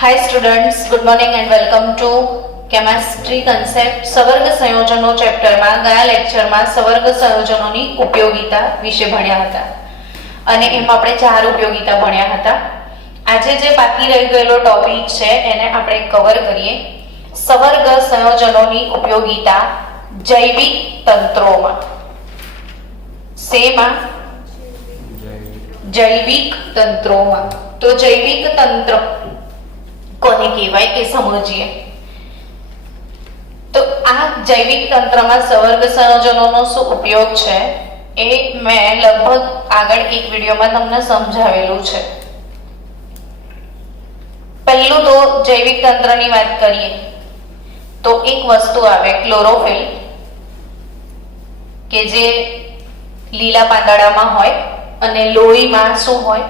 Hi students, good morning and welcome to Chemistry Concept સવર્ગ સંયોજનો ચેપ્ટરમાં ગયા લેક્ચરમાં સવર્ગ સંયોજનોની ઉપયોગિતા વિશે ભણ્યા હતા અને એમાં આપણે ચાર ઉપયોગિતા ભણ્યા હતા. આજે જે બાકી રહી ગયેલો ટોપિક છે એને આપણે કવર કરીએ. સવર્ગ સંયોજનોની ઉપયોગિતા જૈવિક તંત્રોમાં. શેમાં? જૈવિક તંત્રોમાં. તો જૈવિક તંત્ર કોને કહેવાય એ સમજીએ. તો આ જૈવિક તંત્રમાં સવર્ગ સંયોજનોનો શું ઉપયોગ છે એ મેં લગભગ આગળ એક વિડીયોમાં તમને સમજાવેલું છે. પહેલું તો જૈવિક તંત્રની વાત કરીએ તો એક વસ્તુ આવે ક્લોરોફિલ, કે જે લીલા પાંદડામાં હોય અને લોહીમાં શું હોય?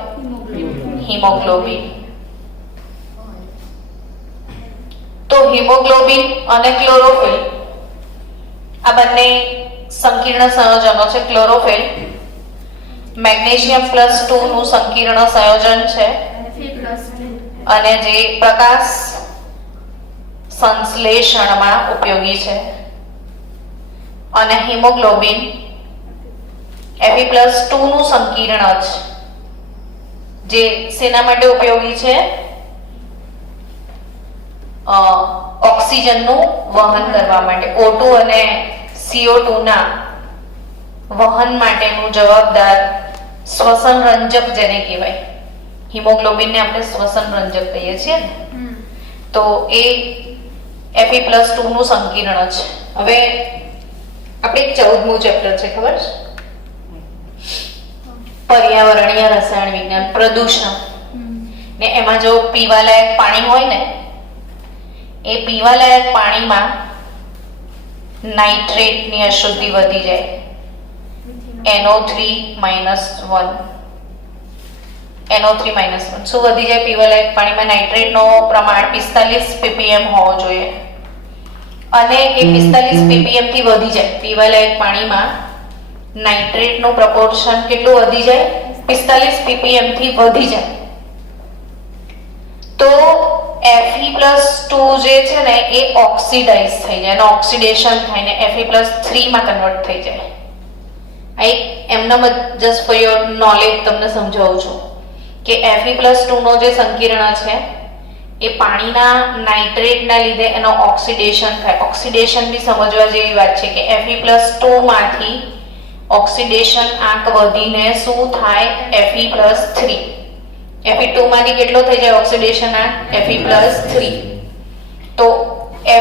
હિમોગ્લોબિન. તો હિમોગ્લોબિન અને ક્લોરોફિલ આ બંને સંકીર્ણ સંયોજનો છે. ક્લોરોફિલ મેગ્નેશિયમ +2 નું સંકીર્ણ સંયોજન છે અને જે પ્રકાશ સંશ્લેષણમાં ઉપયોગી છે. અને હિમોગ્લોબિન Fe+2 નું સંકીર્ણ છે, જે શેના માટે ઉપયોગી છે? ઓક્સિજનનું વહન કરવા માટે. O2 અને CO2 ના વહન માટેનું જવાબદાર શ્વસન રંજક જેને કહેવાય. હિમોગ્લોબિનને આપણે શ્વસન રંજક કહીએ છીએ ને, તો એ Fe+2 નું સંકીર્ણ છે. હવે આપણે 14મું ચેપ્ટર છે, ખબર છે? પર્યાવરણીય રસાયણ વિજ્ઞાન, પ્રદૂષણ. ને એમાં જો પીવાલાયક પાણી હોય ને, એ પીવાલાયક પાણીમાં નાઇટ્રેટની અશુદ્ધિ વધી જાય, NO3-1. શું વધી જાય પીવાલાયક પાણીમાં? નાઇટ્રેટનો પ્રમાણ 45 ppm હોવો જોઈએ. અને એ 45 ppm થી વધી જાય પીવાલાયક પાણીમાં નાઇટ્રેટનું પ્રપોર્શન કેટલું વધી જાય? 45 ppm થી વધી જાય તો Fe+2 જે છે ને એ ઓક્સિડાઇઝ થઈ જાય, એનો ઓક્સિડેશન થાય ને Fe+3 માં કન્વર્ટ થઈ જાય. આ એક એમનામ જસ્ટ ફોર યોર નોલેજ તમને સમજાવું છું કે Fe+2 નો જે સંકીર્ણ છે એ પાણીના નાઇટ્રેટના લીધે એનો ઓક્સિડેશન થાય. ઓક્સિડેશન બી સમજવા જેવી વાત છે કે Fe+2 માંથી ઓક્સિડેશન આંક વધીને શું થાય? Fe+3. Fe2 માંથી કેટલો થઈ જાય ઓક્સિડેશન આંક? Fe+3. તો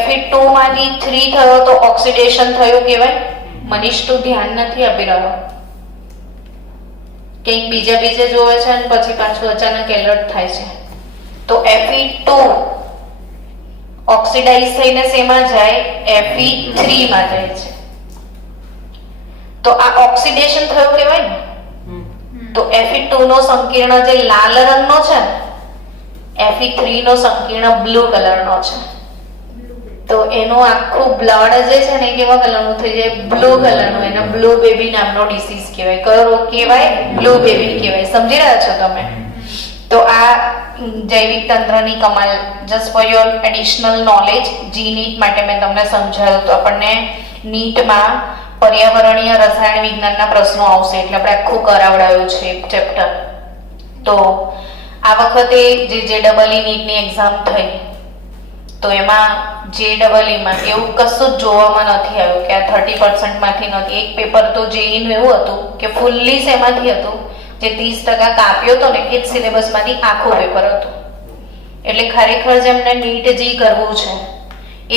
Fe2 માંથી 3 થયો તો ઓક્સિડેશન થયું કહેવાય. મનીષ તું ધ્યાન નથી આપી રહ્યો, કંઈક બીજે જોવે છે અને પછી પાછું અચાનક એલર્ટ થાય છે. તો Fe2 ઓક્સિડાઇઝ થઈને શેમાં જાય? Fe3 માં જાય છે. તો આ ઓક્સિડેશન થયું કહેવાય ને. તો Fe2 નો સંકીર્ણ જે લાલ રંગનો છે ને, Fe3 નો સંકીર્ણ બ્લુ કલરનો છે. તો એનું આખું બ્લડ જે છે ને એ કેવા કલરનું થઈ જાય? બ્લુ કલરનું. એને બ્લુ બેબી નામનો ડિસીઝ કહેવાય. કયો રોગ કહેવાય? બ્લુ બેબી કહેવાય. સમજી રહ્યા છો તમે? તો આ જૈવિક તંત્રની કમાલ, just for your additional knowledge. JEE NEET માટે મેં તમને સમજાવ્યું. તો આપણને નીટમાં પર્યાવરણીય રસાયણ વિજ્ઞાનના પ્રશ્નો આવશે એટલે આપણે આખું કરાવડાયું છે એક ચેપ્ટર. તો આ વખતે જે JEE નીટની એક્ઝામ થઈ તો એમાં JEE માં એવું કશું જ જોવામાં નથી આવ્યું કે આ 30% માંથી નથી. એક પેપર તો JEE નું એવું હતું કે ફૂલ્લી શેમાંથી હતું? જે 30% કાપ્યો હતો ને એ જ સિલેબસમાંથી આખું પેપર હતું. એટલે ખરેખર જેમને નીટ જી કરવું છે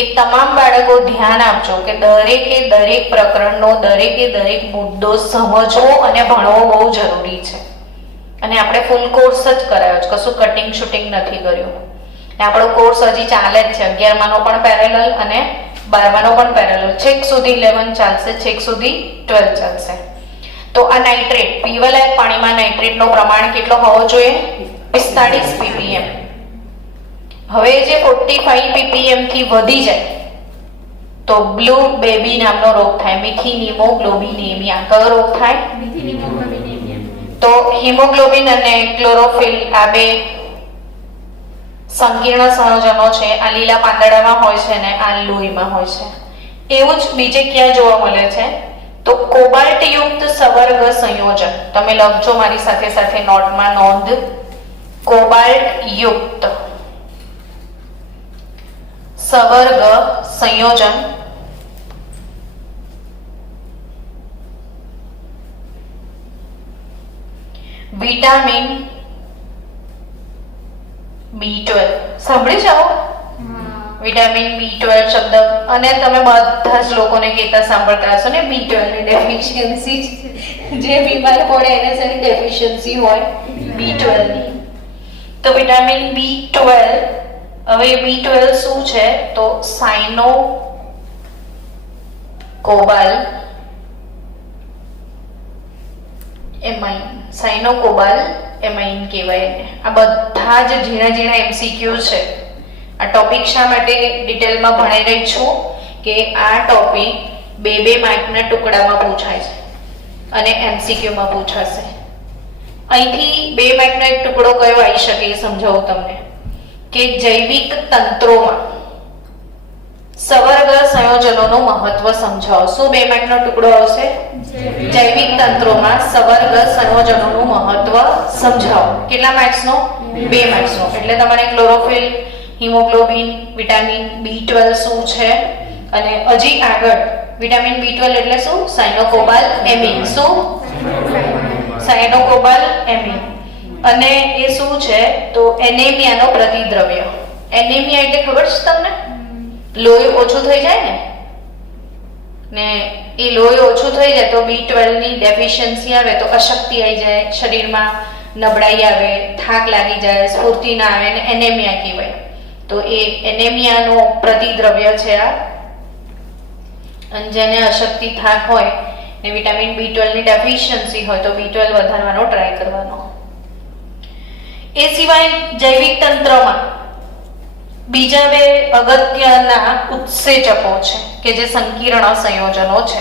એ તમામ બાળકો ધ્યાન આપજો કે દરેકે દરેક પ્રકરણનો દરેકે દરેક મુદ્દો સમજવો અને ભણવો બહુ જરૂરી છે. અને આપણે ફૂલ કોર્સ જ કરાયો છે, કશું કટિંગ શૂટિંગ નથી કર્યું. આપણો કોર્સ હજી ચાલે જ છે. 11માનો પણ પેરેલલ અને 12માનો પણ પેરેલલ. છેક સુધી 11 ચાલશે, છેક સુધી 12 ચાલશે. તો આ નાઇટ્રેટ, પીવાલાયક પાણીમાં નાઇટ્રેટનો પ્રમાણ કેટલો હોવો જોઈએ? 45 ppm. હવે જે 45 ppm થી વધી જાય તો બ્લુ બેબી નામનો રોગ થાય, મિથિનિમોગ્લોબિનેમિયા. કયો રોગ થાય? મિથિનિમોગ્લોબિનેમિયા. તો હિમોગ્લોબિન અને ક્લોરોફિલ આ બે સંકીર્ણ સંયોજનો છે આ લીલા પાંદડામાં હોય છે ને આ લોહીમાં હોય છે. એવું જ બીજે ક્યાં જોવા મળે છે તો કોબાલ્ટ યુક્ત સવર્ગ સંયોજન. તમે લખજો મારી સાથે સાથે નોટમાં નોંધ. કોબાલ્ટ યુક્ત સવર્ગ સંયોજન વિટામિન B12 સાંભળી જાઓ. વિટામિન B12 શબ્દ અને તમે બધા જ લોકોને કહેતા સાંભળતા હશો ને B12 ની ડેફિશિયન્સી જે બીમાર પડે એને શેની ડેફિશિયન્સી હોય B12 ની. તો વિટામિન B12 હવે B12 શું છે તો સાયનો કોબાલ એમાઇન. સાયનોકોબાલ એમાઇન કહેવાય એને. આ બધા જ ઝીણા ઝીણા એમસીક્યુ છે. આ ટોપિક શા માટે ડિટેલમાં ભણાઈ રહી છું કે આ ટોપિક 2 માર્કના ટુકડામાં પૂછાય છે અને એમસીક્યુમાં પૂછાશે. અહીંથી 2 માર્કનો એક ટુકડો કયો આવી શકે એ સમજાવું તમને કે જૈવિક તંત્રોમાં સવર્ગ સંયોજનોનું મહત્વ સમજાવો. શું 2 માર્કનો ટુકડો આવશે? જૈવિક તંત્રોમાં સવર્ગ સંયોજનોનું મહત્વ સમજાવો. કેટલા માર્ક્સનો? 2 માર્ક્સનો. એટલે તમારે ક્લોરોફિલ, હિમોગ્લોબિન, વિટામિન B12 શું છે અને હજી આગળ વિટામિન B12 એટલે શું? સાયનોકોબાલ એમિન. શું? સાયનોકોબાલ એમિન. અને એ શું છે તો એનેમિયાનો પ્રતિદ્રવ્ય. એનેમિયા એટલે ખબર છે તમને? લોહી ઓછું થઈ જાય ને એ લોહી ઓછું થઈ જાય તો B12 ની ડેફિશિયન્સી આવે તો અશક્તિ આવી જાય, શરીરમાં નબળાઈ આવે, થાક લાગી જાય, સ્ફૂર્તિ ના આવે ને એનેમિયા કહેવાય. તો એ એનેમિયાનો પ્રતિદ્રવ્ય છે આ. અને જેને અશક્તિ, થાક હોય ને વિટામિન B12 ની ડેફિશિયન્સી હોય તો B12 વધારવાનો ટ્રાય કરવાનો. એ સિવાય જૈવિક તંત્રમાં બીજા 2 અગત્યના ઉત્સેચકો છે કે જે સંકીર્ણ સંયોજનો છે.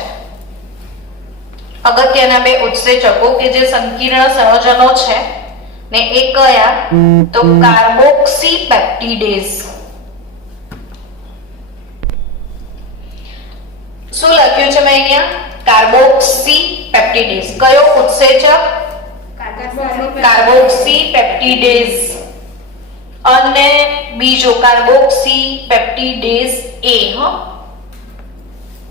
અગત્યના 2 ઉત્સેચકો કે જે સંકીર્ણ સંયોજનો છે ને એ કયા તો કાર્બોક્સીપેપ્ટિડેઝ. શું લખ્યું છે મેં અહીંયા? કાર્બોક્સીપેપ્ટિડેઝ. કયો ઉત્સેચક? કાર્બોક્સીપેપ્ટિડેઝ. અને બીજો કાર્બોક્સીપેપ્ટિડેઝ એ.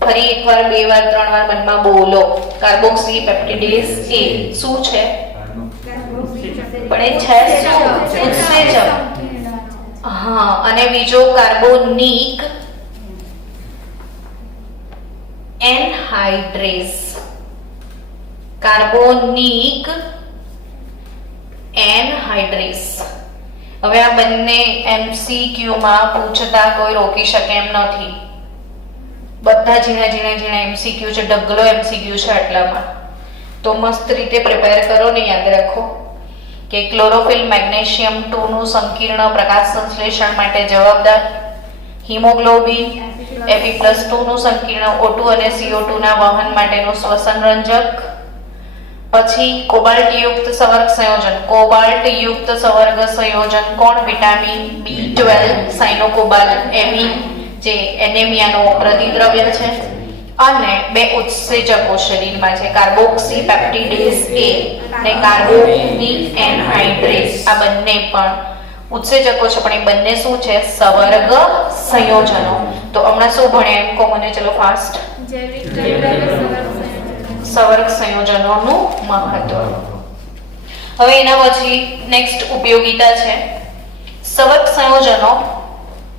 ફરી એકવાર 2 વાર 3 વાર મનમાં બોલો. કાર્બોક્સીપેપ્ટિડેઝ એ શું છે? પણ એ છે શું? ઉત્સેચક. હા. અને બીજો કાર્બોનિક એનહાઇડ્રેસ. કાર્બોનિક એનહાઇડ્રેસ. હવે આ બંને MCQ માં પૂછતા કોઈ રોકી શકે એમ નથી. બધા ઝીણા MCQ છે, ઢગલો MCQ છે આટલામાં. તો મસ્ત રીતે પ્રિપેર કરો ને યાદ રાખો કે ક્લોરોફિલ મેગ્નેશિયમ 2 નું સંકીર્ણ પ્રકાશ સંશ્લેષણ માટે જવાબદાર, હિમોગ્લોબિન Fe+2 નું સંકીર્ણ O2 અને CO2 ના વહન માટેનું શ્વસન રંજક, પછી કોબાલ્ટ યુક્ત સવર્ગ સંયોજન. કોબાલ્ટ યુક્ત સવર્ગ સંયોજન કોણ? વિટામિન B12 સાયનોકોબાલ એમિન જે એનેમિયાનો પ્રતિદ્રવ્ય છે. અને 2 ઉત્સેચકો શરીરમાં છે, કાર્બોક્સીપેપ્ટિડેઝ A અને કાર્બોનિક એનહાઇડ્રેસ. આ બંને પણ ઉત્સેચકો છે પણ એ બંને શું છે? સવર્ગ સંયોજનો. તો હમણાં શું ભણ્યા એમ કહો મને, ચલો ફાસ્ટ. સવર્ગ સંયોજનોનું મહત્વ. હવે એના પછી નેક્સ્ટ ઉપયોગિતા છે સવર્ગ સંયોજનો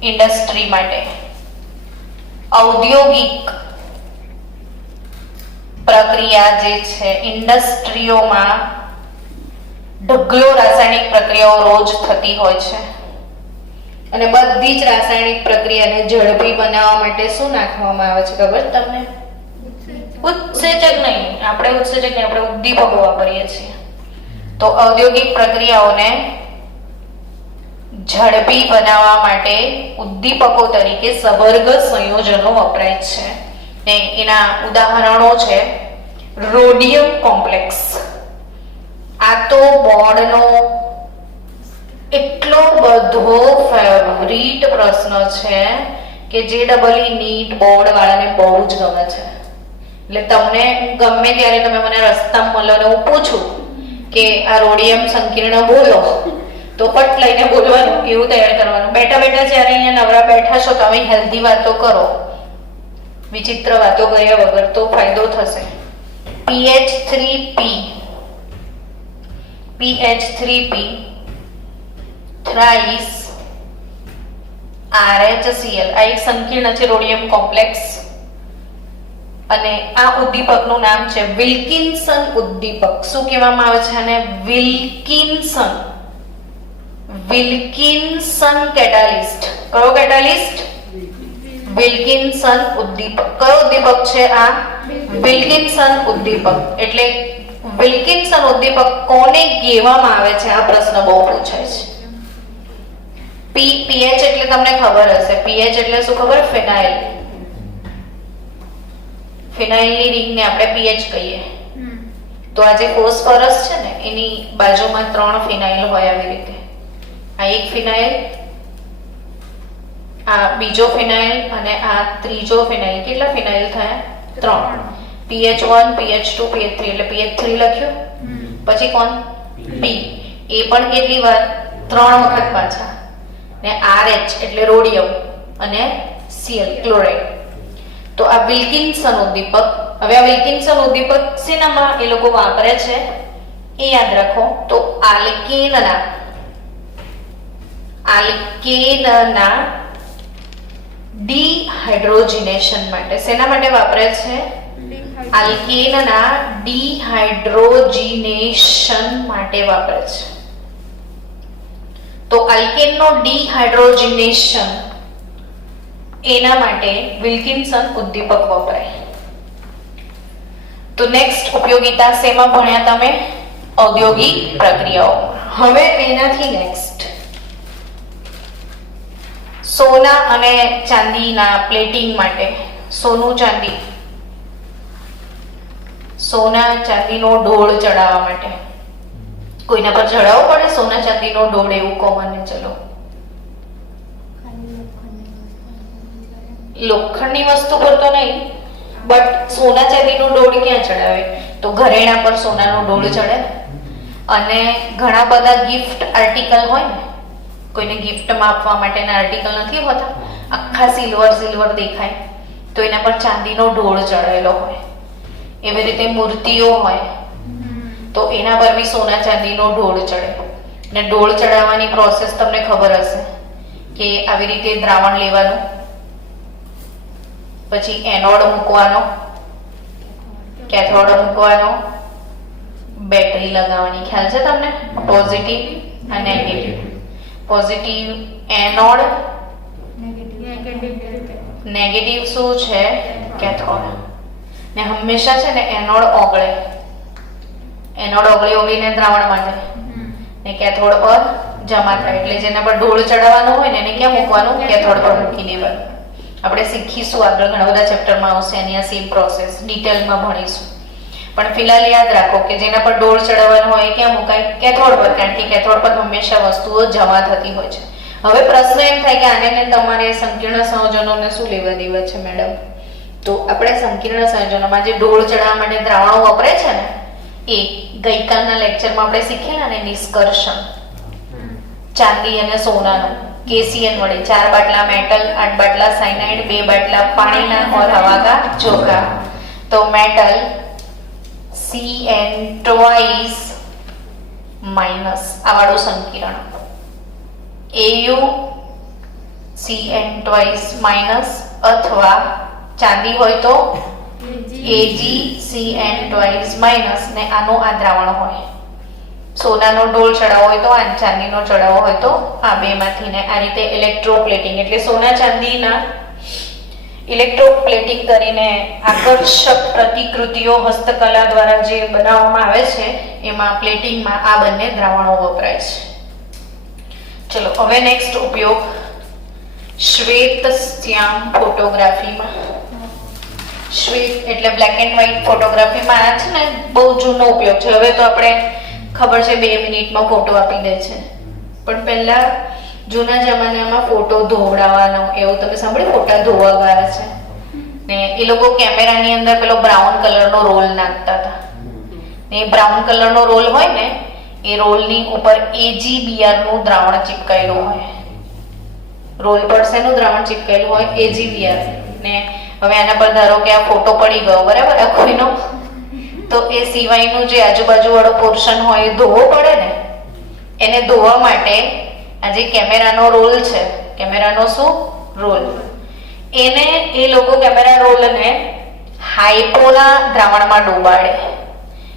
ઇન્ડસ્ટ્રી માટે. ઔદ્યોગિક પ્રક્રિયા જે છે ઇન્ડસ્ટ્રીઓમાં ઢગલો રાસાયણિક પ્રક્રિયાઓ રોજ થતી હોય છે અને બધી જ રાસાયણિક પ્રક્રિયાને ઝડપી બનાવવા માટે શું નાખવામાં આવે છે ખબર તમને? ઉત્સેચક નહીં. આપણે ઉત્સેચક નહીં, આપણે ઉદ્દીપકો વાપરીએ છીએ. તો ઔદ્યોગિક પ્રક્રિયાઓને ઝડપી બનાવવા માટે ઉદ્દીપકો તરીકે સવર્ગ સંયોજનો વપરાય છે ને એના ઉદાહરણો છે રોડિયમ કોમ્પ્લેક્સ. આ તો બોર્ડનો એટલો બધો ફેવરિટ પ્રશ્ન છે કે જે ડબલ નીટ બોર્ડ વાળાને બહુ જ ગમે છે. એટલે તમને ગમે ત્યારે તમે મને રસ્તામાં મળો ને હું પૂછું કે આ રોડિયમ સંકીર્ણ બોલો તો પટ લઈને બોલવાનું, એવું તૈયાર કરવાનું. બેઠા બેઠા જ્યારે અહીંયા નવરા બેઠા છો તો હવે હેલ્ધી વાતો કરો, વિચિત્ર વાતો કર્યા વગર, તો ફાયદો થશે. PH3P થ્રાઇસ RHCl આ એક સંકીર્ણ છે રોડિયમ કોમ્પ્લેક્સ, અને આ ઉદ્દીપકનું નામ છે વિલ્કિન્સન ઉદ્દીપક. શું કહેવામાં આવે છે આને? વિલ્કિન્સન કેટાલિસ્ટ. કયો કેટાલિસ્ટ? વિલ્કિન્સન ઉદ્દીપક. કયો ઉદ્દીપક છે આ? વિલ્કિન્સન ઉદ્દીપક. એટલે વિલ્કિન્સન ઉદ્દીપક કોને કહેવામાં આવે છે? આ પ્રશ્ન બહુ પૂછાય છે. પીએચ એટલે તમને ખબર હશે. પીએચ એટલે શું ખબર? ફિનાઇલ. ફિનાઇલની રિંગને આપણે પીએચ કહીએ. તો આ જે ફોસ્ફરસ છે ને એની બાજુમાં 3 ફિનાઇલ હોય આવી રીતે. આ એક ફિનાઇલ, આ બીજો ફિનાઇલ અને આ ત્રીજો ફિનાઇલ. કેટલા ફિનાઇલ થયા? 3. PH1 PH2 PH3 એટલે PH3 લખ્યું. પછી કોણ? P. એ પણ કેટલી વાર? 3 વખત પાછા. ને RH એટલે રોડિયમ અને Cl ક્લોરાઇડ. તો આ વિલ્કિન્સન ઉદ્દીપક. હવે આ વિલ્કિન્સન ઉદ્દીપક શેનામાં એ લોકો વાપરે છે એ યાદ રાખો. તો આલ્કેનના ડિહાઇડ્રોજિનેશન માટે. શેના માટે વાપરે છે? આલ્કેનના ડિહાઇડ્રોજિનેશન માટે વાપરે છે. તો આલ્કેનનો ડિહાઇડ્રોજિનેશન એના માટે વિલ્કિન્સન ઉદ્દીપક વપરાય. તો નેક્સ્ટ ઉપયોગિતા શેમાં ભણ્યા તમે? ઔદ્યોગિક પ્રક્રિયાઓ. હવે એનાથી નેક્સ્ટ સોના અને ચાંદીના પ્લેટિંગ માટે. સોના ચાંદીનો ઢોળ ચડાવવા માટે કોઈના પર ચડાવવો પડે સોના ચાંદીનો ઢોળ, એવું કોમન. ચલો, લોખંડની વસ્તુ પર તો નહીં, બટ સોના ચાંદીનો ઢોળ ક્યાં ચડાવે? તો ઘરેણા પર સોનાનો ઢોળ ચડે. અને ઘણા બધા ગિફ્ટ આર્ટિકલ હોય ને, કોઈને ગિફ્ટમાં આપવા માટેના આર્ટિકલ નથી હોતા, આખા સિલ્વર દેખાય, તો એના પર ચાંદીનો ઢોળ ચડાવેલો હોય. એવી રીતે મૂર્તિઓ હોય તો એના પર બી સોના ચાંદીનો ઢોળ ચડે. ને ઢોળ ચડાવવાની પ્રોસેસ તમને ખબર હશે કે આવી રીતે દ્રાવણ લેવાનું, પછી એનોડ મૂકવાનો, કેથોડ મૂકવાનો, બેટરી લગાવવાની. ખ્યાલ છે તમને? પોઝિટિવ અને નેગેટિવ. પોઝિટિવ એનોડ, નેગેટિવ શું છે? કેથોડ. ને હંમેશા છે ને એનોડ ઓગળીને દ્રાવણમાં જાય ને કેથોડ પર જમા થાય. એટલે જેના પર ઢોળ ચડાવવાનો હોય ને એને ક્યાં મૂકવાનું? કેથોડ પર મૂકી દેવાનું. આપણે શીખીશું આગળ, ઘણા બધા ચેપ્ટરમાં આવશે એની આ સેમ પ્રોસેસ, ડિટેલમાં ભણીશું. પણ ફિલહાલ યાદ રાખો કે જેના પર ઢોળ ચડાવવાનો હોય એ ક્યાં મુકાય? કેથોડ પર. કારણ કે કેથોડ પર હંમેશા વસ્તુઓ જમા થતી હોય છે. હવે પ્રશ્ન એમ થાય કે આને તમારે સંકીર્ણ સંયોજનોને શું લેવા દેવા છે મેડમ? તો આપણે સંકીર્ણ સંયોજનોમાં જે ઢોળ ચડાવવા માટે દ્રાવણો વપરાય છે ને, એ ગઈકાલના લેક્ચરમાં આપણે શીખ્યા ને, નિષ્કર્ષણ ચાંદી અને સોનાનું KCl વડે 4 બાટલા મેટલ, 8 બાટલા સાયનાઇડ, 2 બાટલા પાણીના और हवा का झोंका. तो मेटल Cn2 માઇનસ આ વાળું સંકીર્ણ, Au Cn2 માઇનસ, અથવા ચાંદી હોય તો AgCn2 માઇનસ. ને આનો આ દ્રાવણ હોય. સોનાનો ઢોળ ચડાવવો હોય તો આ, ચાંદીનો ચડાવવો હોય તો આ બેમાંથી. ને આ રીતે ઇલેક્ટ્રોપ્લેટિંગ એટલે સોના ચાંદીના ઇલેક્ટ્રોપ્લેટિંગ કરીને આકર્ષક પ્રતિકૃતિઓ હસ્તકલા દ્વારા જે બનાવવામાં આવે છે એમાં પ્લેટિંગમાં આ બંને દ્રાવણો વપરાય છે. ચલો હવે નેક્સ્ટ ઉપયોગ શ્વેત શ્યામ ફોટોગ્રાફીમાં. શ્વેત એટલે બ્લેક એન્ડ વ્હાઇટ ફોટોગ્રાફીમાં આ છે ને બહુ જૂનો ઉપયોગ છે. હવે તો આપણે ખબર છે 2 મિનિટમાં ફોટો આપી દે છે, પણ પહેલા જૂના જમાનામાં ફોટો ધોવડાવવાનો એવું તમે સાંભળ્યું, ફોટા ધોવા ગયા છે ને એ લોકો કેમેરાની અંદર પેલો બ્રાઉન કલરનો રોલ નાખતા હતા ને એ બ્રાઉન કલરનો રોલ હોય ને એ રોલની ઉપર AGBR નું દ્રાવણ ચિપકાયેલું હોય. રોલ પર શેનું દ્રાવણ ચિપકાયેલું હોય? AGBR. ને હવે આના પર ધારો કે આ ફોટો પડી ગયો બરાબર આ કોઈનો, તો એ સિવાયનું જે આજુબાજુ વાળો પોર્શન હોય એ ધોવો પડે ને, એને ધોવા માટે આ જે કેમેરાનો રોલ છે, કેમેરાનો શું રોલ, એને એ લોકો કેમેરા રોલને હાઇપોના દ્રાવણમાં ડુબાડે.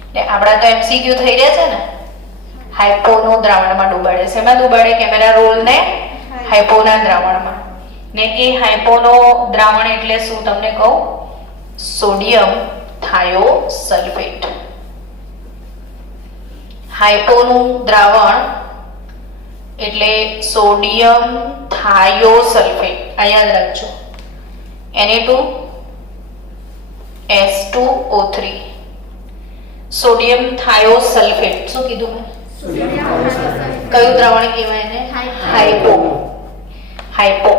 એટલે આપણા તો MCQ થઈ રહ્યા છે ને, હાઇપોનું દ્રાવણમાં ડુબાડે. શેમાં ડુબાડે? કેમેરા રોલને હાઇપોના દ્રાવણમાં. ને એ હાઇપોનો દ્રાવણ એટલે શું તમને કહું? Sodium thiosulphate. હાઇપોનું દ્રાવણ એટલે સોડિયમ થાયોસલ્ફેટ. આ યાદ રાખજો, Na2S2O3. Sodium thiosulphate. શું કીધું મેં? કયું દ્રાવણ કહેવાય એને? હાઇપો. હાઇપો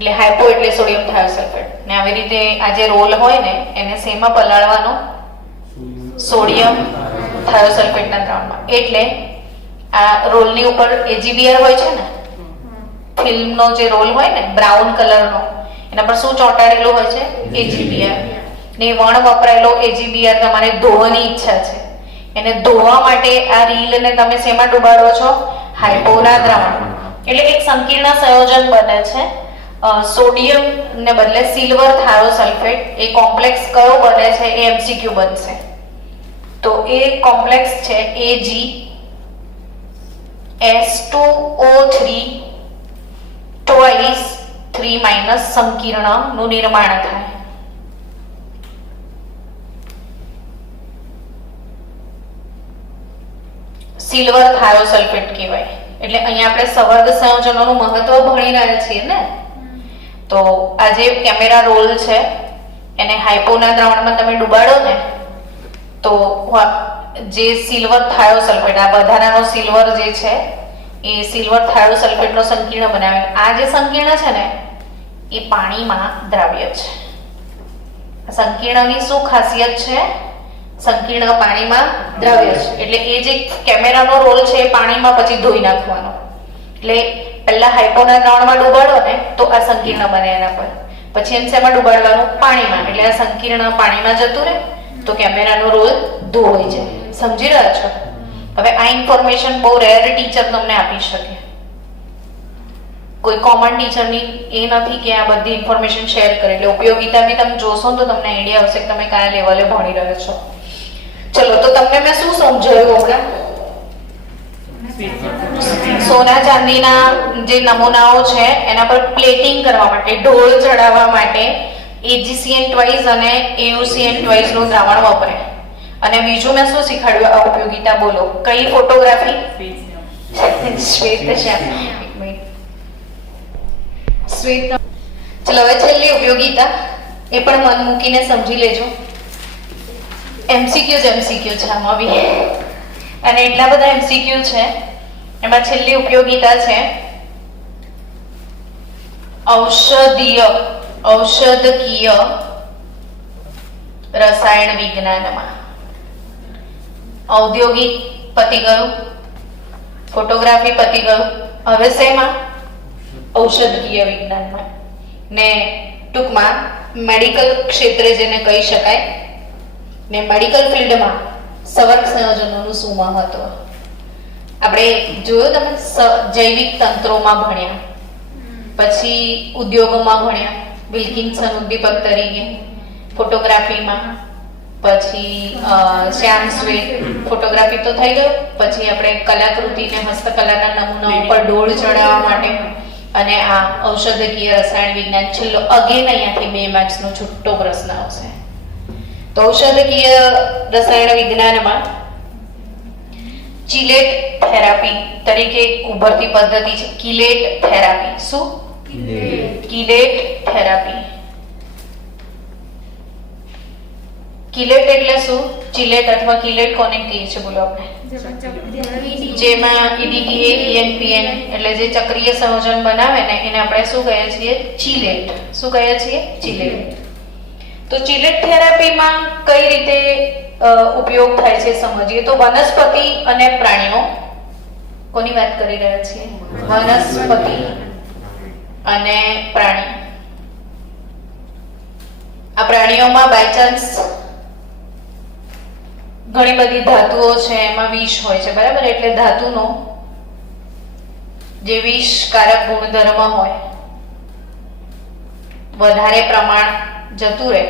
એટલે હાઇપો એટલે સોડિયમ થાયોસલ્ફેટ. ને આવી રીતે આ જે રોલ હોય ને એને શેમાં પલાળવાનો? સોડિયમ થાયોસલ્ફેટના દ્રાવણમાં. એટલે આ રોલની ઉપર AGBR હોય છે ને, ફિલ્મનો જે રોલ હોય ને બ્રાઉન કલરનો, એના પર શું ચોંટાડેલું હોય છે? AGBR. ને વણ વપરાયેલો AGBR તમારે ધોવાની ઈચ્છા છે, એને ધોવા માટે આ રીલને તમે શેમાં ડુબાડો છો? હાઇપોના દ્રાવણમાં. એટલે એક સંકીર્ણ સંયોજન બને છે. સોડિયમ ને બદલે સિલ્વર થાયોસલ્ફેટ. એ કોમ્પ્લેક્સ કયો બને છે એ MCQ બનશે. તો એ કોમ્પ્લેક્સ છે AgS2O3 twice 3- સંકીર્ણનું નિર્માણ થાય. સિલ્વર થાયોસલ્ફેટ કહેવાય. એટલે અહીંયા આપણે સવર્ગ સંયોજનોનું મહત્વ ભણી રહ્યા છીએ ને. તો આ જે કેમેરા રોલ છે એને હાઇપોના દ્રાવણમાં તમે ડુબાડો ને તો જે સિલ્વર થાયોસલ્ફેટ, આ વધારાનો સિલ્વર જે છે એ સિલ્વર થાયોસલ્ફેટનો સંકીર્ણ બનાવે. આ જે સંકીર્ણ છે ને એ પાણીમાં દ્રાવ્ય છે. સંકીર્ણની શું ખાસિયત છે? સંકીર્ણ પાણીમાં દ્રાવ્ય છે. એટલે એ જે કેમેરાનો રોલ છે એ પાણીમાં પછી ધોઈ નાખવાનો. એટલે પહેલા હાઇપોના દ્રાવણમાં ડુબાડો ને તો આ સંકીર્ણ બને એના પર, પછી એને શેમાં ડુબાડવાનું? પાણીમાં. એટલે આ સંકીર્ણ પાણીમાં જતું રહે તો કેમેરાનો રોલ ધોવાઈ જાય. સમજી રહ્યા છો? હવે આ ઇન્ફોર્મેશન બહુ રેર ટીચર તમને આપી શકે. કોઈ કોમન ટીચરની એ નથી કે આ બધી ઇન્ફોર્મેશન શેર કરે. એટલે ઉપયોગિતા બી તમે જોશો તો તમને આઈડિયા આવશે કે તમે કયા લેવલે ભણી રહ્યા છો. ચલો, તો તમને મેં શું સમજાવ્યું હમણાં? સોના ચાંદીના જે નમૂનાઓ છે એના પર પ્લેટિંગ કરવા માટે, ઢોળ ચડાવવા માટે AgCN ટ્વાઇસ અને AuCN ટ્વાઇસ નું દ્રાવણ વપરે. અને બીજું મેં શું શીખવાડ્યું? ઉપયોગિતા બોલો. કઈ ફોટોગ્રાફી? શ્વેત. ચલો, હવે છેલ્લી ઉપયોગિતા, એ પણ મન મૂકીને સમજી લેજો. MCQ છે આમાં બી, અને એટલા બધા MCQ છે. એમાં છેલ્લી ઉપયોગિતા છે ઔષધકીય રસાયણ વિજ્ઞાનમાં. ઔદ્યોગિક પતી ગયું, ફોટોગ્રાફી પતી ગયું, હવે શેમાં? ઔષધકીય વિજ્ઞાનમાં. ને ટૂંકમાં મેડિકલ ક્ષેત્રે જેને કહી શકાય, ને મેડિકલ ફિલ્ડમાં સવર્ગ સંયોજનોનું શું મહત્વ? આપણે જોયું, તમે જૈવિક તંત્રોમાં ભણ્યા, પછી ઉદ્યોગોમાં ભણ્યા, વિલ્કિન્સન ઉદ્દીપક તરીકે, ફોટોગ્રાફીમાં, પછી શ્યામ શ્વેત ફોટોગ્રાફી તો થઈ ગયું, પછી આપણે કલાકૃતિને હસ્તકલાના નમૂના ઉપર ઢોળ ચડાવવા માટે, અને આ ઔષધકીય રસાયણ વિજ્ઞાન છેલ્લો. અગેન અહીંયાથી 2 માર્ક્સનો છૂટો પ્રશ્ન આવશે. તો ઔષધકીય રસાયણ વિજ્ઞાનમાં ચિલેટ થેરાપી તરીકે ઉભરતી પદ્ધતિ છે કિલેટ થેરાપી. શું? કિલેટ થેરાપી. કિલેટ એટલે શું? ચિલેટ અથવા કિલેટ કોને કહીએ છીએ બોલો આપણે? જેમાં EDTA ENPN એટલે જે ચક્રીય સંયોજન બનાવે ને એને આપણે શું કહીએ છીએ? ચીલેટ. શું કહીએ છીએ? ચીલેટ. તો ચીલેટ થેરાપીમાં કઈ રીતે ઉપયોગ થાય છે સમજીએ તો વનસ્પતિ અને પ્રાણીઓ. કોની વાત કરી રહ્યા છીએ? વનસ્પતિ અને પ્રાણી. આ પ્રાણીઓમાં બાય ચાન્સ ઘણી બધી ધાતુઓ છે, એમાં વિષ હોય છે, બરાબર? એટલે ધાતુનો જે વિષકારક ગુણધર્મ હોય વધારે પ્રમાણ જતું રહે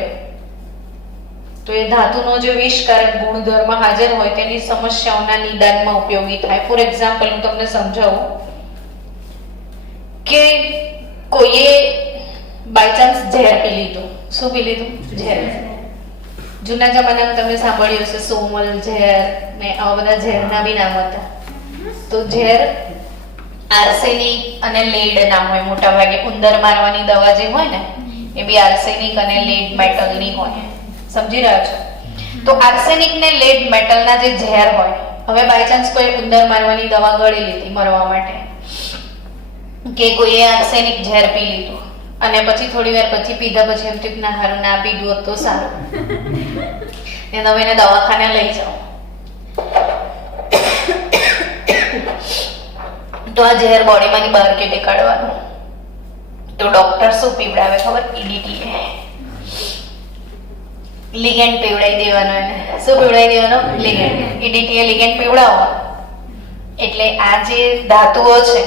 તો એ ધાતુનો જે વિષકારક ગુણધર્મ હાજર હોય તેની સમસ્યાઓના નિદાનમાં ઉપયોગી થાય. ફોર એક્ઝામ્પલ હું તમને સમજાવું કે કોઈએ બાય ચાન્સ ઝેર પી લીધું. શું પી લીધું? ઝેર. જૂના જમાનામાં તમે સાંભળ્યું હશે સોમલ ઝેર ને આવા બધા ઝેરના બી નામ હતા. તો ઝેર આર્સેનિક અને લેડ નામ હોય. મોટા ભાગે ઉંદર મારવાની દવા જે હોય ને એ બી આર્સેનિક અને લેડ મેટલની હોય. સમજી રહ્યા છો? તો આર્સેનિક ને લેડ મેટલના જે ઝેર હોય, હવે બાય ચાન્સ કોઈ ઉંદર મારવાની દવા ગળી લીધી મરવા માટે કે કોઈએ આર્સેનિક ઝેર પી લીધું અને પછી થોડી વાર પછી પીધા પછી એમ થયું ના હારું ના પીધું હોત તો સારું ને તમે એને દવાખાને લઈ જાઓ તો આ ઝેર બોડીમાંથી બહાર કેટે કાઢવાનું. તો ડોક્ટર શું પીવડાવે ખબર? EDTA લિગેન્ડ પીવડાવી દેવાનો. એને શું પીવડાવી દેવાનો? લિગેન્ડ. EDTA લિગેન્ડ પીવડાવો એટલે આ જે ધાતુઓ છે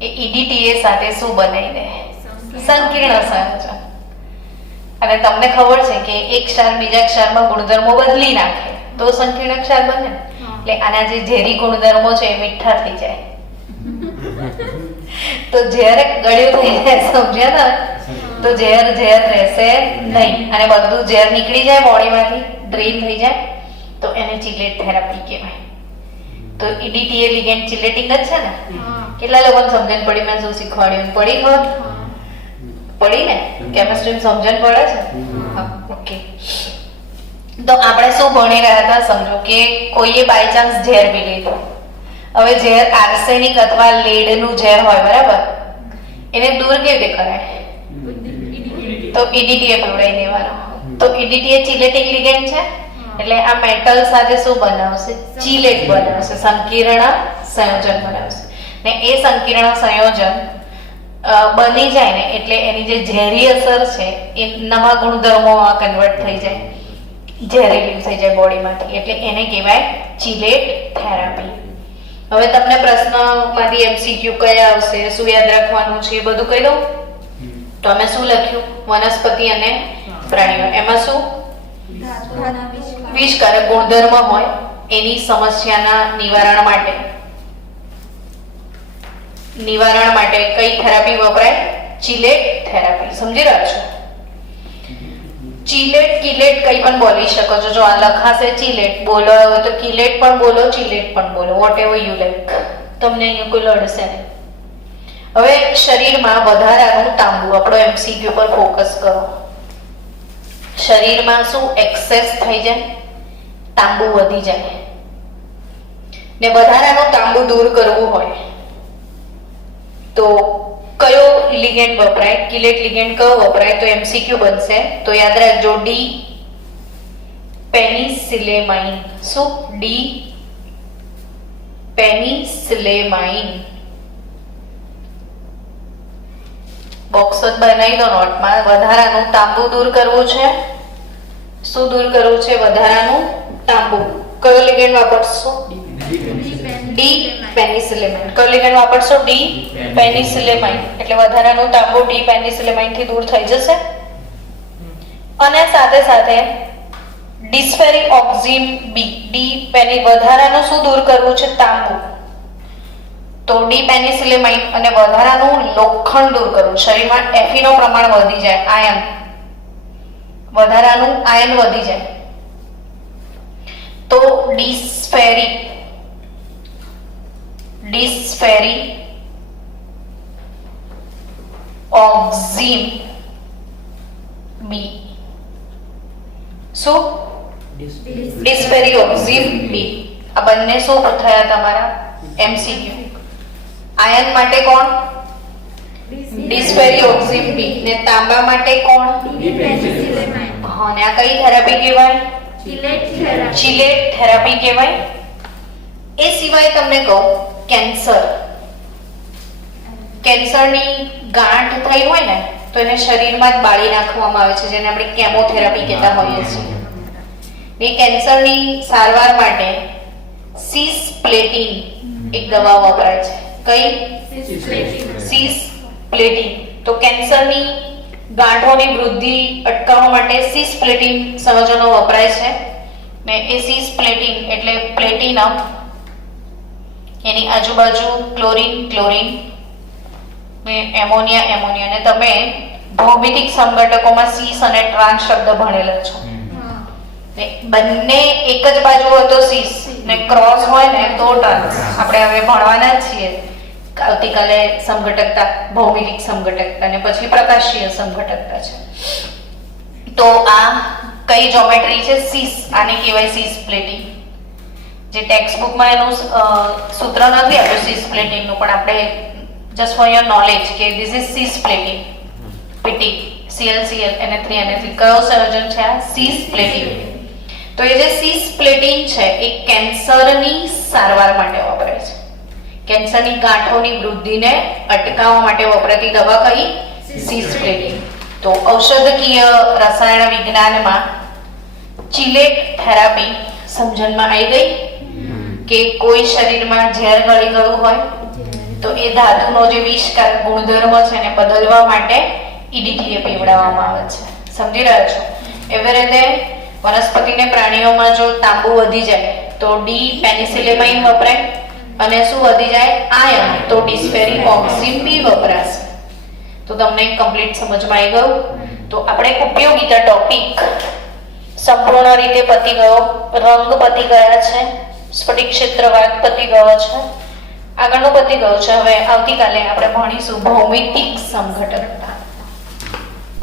એ EDTA સાથે શું બનાવી દે? સંકીર્ણ સંયોજન. અને તમને ખબર છે કે એક ક્ષાર બીજા ક્ષારમાં ગુણધર્મો બદલી નાખે તો સંકીર્ણ ક્ષાર બને. એટલે આના જે ઝેરી ગુણધર્મો છે એ મીઠા થઈ જાય. તો ઝેર ગળ્યું થઈ જાય. સમજ્યા ને? તો ઝેર રહેશે નહીં અને બધું ઝેર નીકળી જાય બોડીમાંથી, ડ્રેન થઈ જાય તો એને ચીલેટ થેરાપી કહેવાય. તો EDTA લિગેન્ડ ચીલેટિંગ જ છે ને? કેટલા લોકોને સમજણ પડી? મેં શું શીખવાડ્યું? પડી ખબર? પડી ને? કેમિસ્ટ્રી સમજણ પડે છે? ઓકે. તો આપણે શું ભણી રહ્યા હતા સમજો કે કોઈએ બાય ચાન્સ ઝેર પી લીધું. હવે ઝેર આર્સેનિક અથવા લેડનું ઝેર હોય, બરાબર? એને દૂર કેવી રીતે કરાય? તો EDTA પીવડાવી દેવાનો. તો EDTA ચીલેટિંગ લિગેન્ડ છે એટલે આ મેટલ સાથે શું બનાવશે? ચીલેટ બનાવશે, સંકીર્ણ સંયોજન બનાવશે. ને એ સંકીર્ણ સંયોજન બની જાય ને એટલે એની જે ઝેરી અસર છે એ નવા ગુણધર્મોમાં કન્વર્ટ થઈ જાય, ઝેરેલું થઈ જાય બોડીમાંથી. એટલે એને કહેવાય ચીલેટ થેરાપી. હવે તમને પ્રશ્નમાંથી MCQ કયા આવશે, શું યાદ રાખવાનું છે એ બધું કહી દઉં. તો અમે શું લખ્યું? વનસ્પતિ અને પ્રાણીઓ. એમાં શું વિષકારક ગુણધર્મ હોય એની સમસ્યાના નિવારણ માટે કઈ થેરાપી વપરાય? ચીલેટ થેરાપી. સમજી રહ્યા છો? ચીલેટ કિલેટ કઈ પણ બોલી શકો છો. જો આ લખાશે ચીલેટ, બોલો હોય તો કિલેટ પણ બોલો, ચીલેટ પણ બોલો, વોટ એવર યુ લાઈક. તમને અહીંયા કોઈ લડશે નહીં. હવે શરીરમાં વધારાનું તાંબુ, આપણો MCQ પર ફોકસ કરો. શરીરમાં શું એક્સેસ થઈ જાય? તાંબુ વધી જાય ને વધારાનું તાંબુ દૂર કરવું હોય તો કયો લિગેન્ડ વપરાય? કિલેટ લિગેન્ડ કયો વપરાય? તો MCQ બનશે. તો યાદ રાખજો ડી પેનિસિલેમાઇન. શું? ડી પેનિસિલેમાઇન. બોક્સ જ બનાવી દો નોટમાં. વધારાનું તાંબુ દૂર કરવું છે. શું દૂર કરવું છે? વધારાનું તાંબુ. કયો લિગેન્ડ વાપરશો? ડી પેનિસિલેમાઇન. કયો લિગેન્ડ વાપરશો? ડી પેનિસિલેમાઇન. એટલે વધારાનું તાંબુ ડી પેનિસિલેમાઇન થી દૂર થઈ જશે. અને સાથે સાથે ડિસ્ફેરી ઓક્ઝિમ બી. ડી પેની વધારાનું શું દૂર કરવું છે? તાંબુ. તો ડી પેનિસિલેમાઇન અને વધારાનું લોખંડ દૂર કરવું. શરીરમાં Fe નું પ્રમાણ વધી જાય, આયન, વધારાનું આયન વધી જાય તો ડિસ્ફેરી ઓક્ઝિમ બી. શું? ડિસ્ફેરી ઓક્ઝિમ બી. આ બંને શું થયા તમારા MCQ. આયન માટે કોણ? ડિસ્પેરિઓક્સિમ બી. ને તાંબા માટે કોણ? હા, ને આ કઈ થેરાપી કહેવાય? ચિલેટ થેરાપી કહેવાય. એ સિવાય તમને કહું, કેન્સરની ગાંઠ થઈ હોય ને તો એને શરીરમાં જ બાળી નાખવામાં આવે છે, જેને આપણે કેમોથેરાપી કહેતા હોઈએ છીએ. એ કેન્સરની સારવાર માટે સિસપ્લેટિન એક દવા વપરાય છે. કઈ? સિસપ્લેટિન. તો કેન્સરની ગાંઠોની વૃદ્ધિ અટકાવવા માટે સિસપ્લેટિન સંયોજનો વપરાય છે. ને એ સિસપ્લેટિન એટલે પ્લેટિનમ, એની આજુબાજુ ક્લોરીન ને એમોનિયા. ને તમે ભૌમિતિક સંઘટકોમાં સીસ અને ટ્રાન્સ શબ્દ ભણેલા છો. બંને એક જ બાજુ હોય તો સીસ ને ક્રોસ હોય ને તો ટ્રાન્સ. આપણે હવે ભણવાના જ છીએ આવતીકાલે સંઘટકતા, ભૌમિતિક સંઘટકતા ને પછી પ્રકાશીય સંઘટકતા છે. તો આ કઈ જ્યોમેટ્રી છે? સીસ. આને કહેવાય સીસ પ્લેટિંગ. જે ટેક્સ્ટ બુકમાં એનું સૂત્ર નથી આપ્યું સીસ પ્લેટિંગ નું, પણ આપણે જસ્ટ ફોર યોર નોલેજ કે this is seas plating. PT ClCl Na3 Na3 કયો સંયોજન છે આ? સીસ પ્લેટિંગ. તો એ જે સીસ પ્લેટિન છે એ કેન્સરની સારવાર માટે વપરાય છે. કેન્સરની ગાંઠોની વૃદ્ધિને અટકાવવા માટે વપરાતી દવા કઈ? સીસ પ્લેટિન. તો ઔષધકીય રસાયણ વિજ્ઞાનમાં ચિલેટ થેરાપી સમજણમાં આવી ગઈ કે કોઈ શરીરમાં ઝેર ગળી ગયું હોય તો એ ધાતુનો જે વિષકારક ગુણધર્મ છે એને બદલવા માટે EDTA પીવડાવવામાં આવે છે. સમજી રહ્યા છો? એવી રીતે વનસ્પતિ ને પ્રાણીઓમાં જો તાંબુ વધી જાય તો ડી-પેનિસિલેમાઇન વપરાય, અને શું વધી જાય? આયન, તો ડિસ્પેરિઓક્સિમ બી વપરાશે. તો તમને કમ્પ્લીટ સમજમાં આવી ગયું. તો આપણે ઉપયોગિતા ટોપિક સંપૂર્ણ રીતે પતી ગયો. રંગ પતી ગયા છે, સ્ફટિક ક્ષેત્રવાદ પતી ગયો છે, આગળનું પતી ગયું છે. હવે આવતીકાલે આપણે ભણીશું ભૌમિતિક સંઘટકતા.